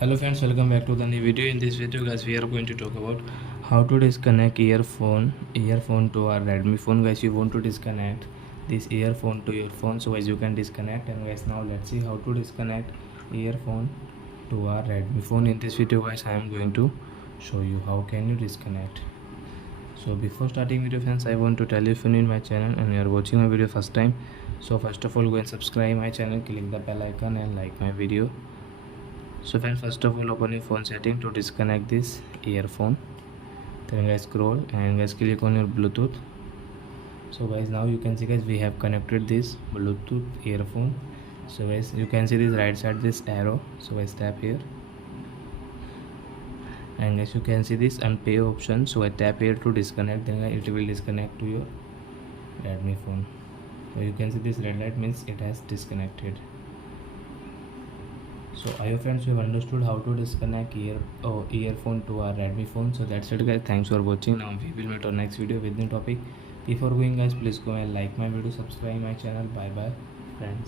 Hello friends, welcome back to the new video. In this video guys, we are going to talk about how to disconnect earphone to our Redmi phone. Guys, you want to disconnect this earphone to your phone, so guys you can disconnect. And guys, now let's see how to disconnect earphone to our Redmi phone. In this video guys, I am going to show you how can you disconnect. So before starting video friends, I want to tell you, if you're new in my channel and you are watching my video first time, so first of all go and subscribe my channel, click the bell icon and like my video. So friends, first of all open your phone setting to disconnect this earphone. Then guys scroll and guys click on your Bluetooth. So guys, now you can see guys, we have connected this Bluetooth earphone. So guys, you can see this right side, this arrow. So guys tap here and guys you can see this unpay option. So I tap here to disconnect, then it will disconnect to your Redmi phone. So you can see this red light means it has disconnected. So I hope friends you have understood how to disconnect earphone to our Redmi phone. So that's it guys, thanks for watching. Now we will meet our next video with new topic. Before going guys, please go and like my video, subscribe my channel. Bye bye friends.